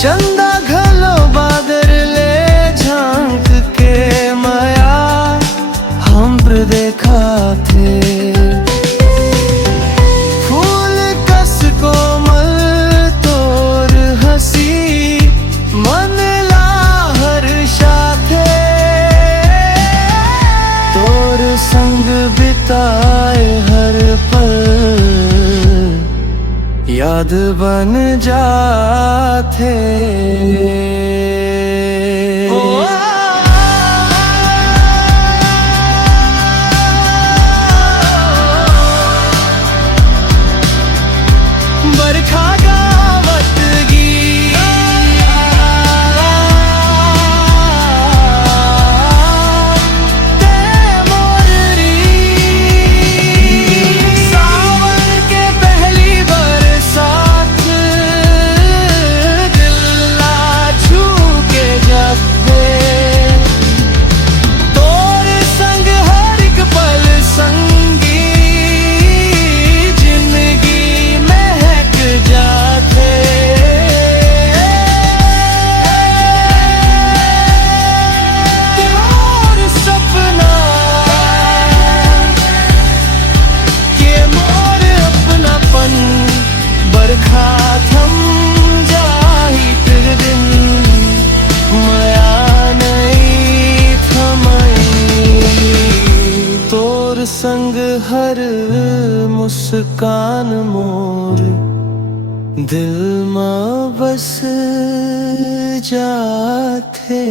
चंदा घलो बादर ले झांक के माया हम पर देखा थे। फूल कस कोमल तोर हंसी मन ला हर्षा थे। तोर संग बिताए हर पल याद बन जाते। बरखा गावत गीत ते मोररी, सावन के पहली बरसात दिल ला छू के जाते। तोर संग हर एक पल संगी जिंदगी महक जाते। और सपना के मोर अपनापन बरखा थम जाही फिर दिन माया नहीं थमई। तोर संग हर मुस्कान मोर दिल में बस जाते।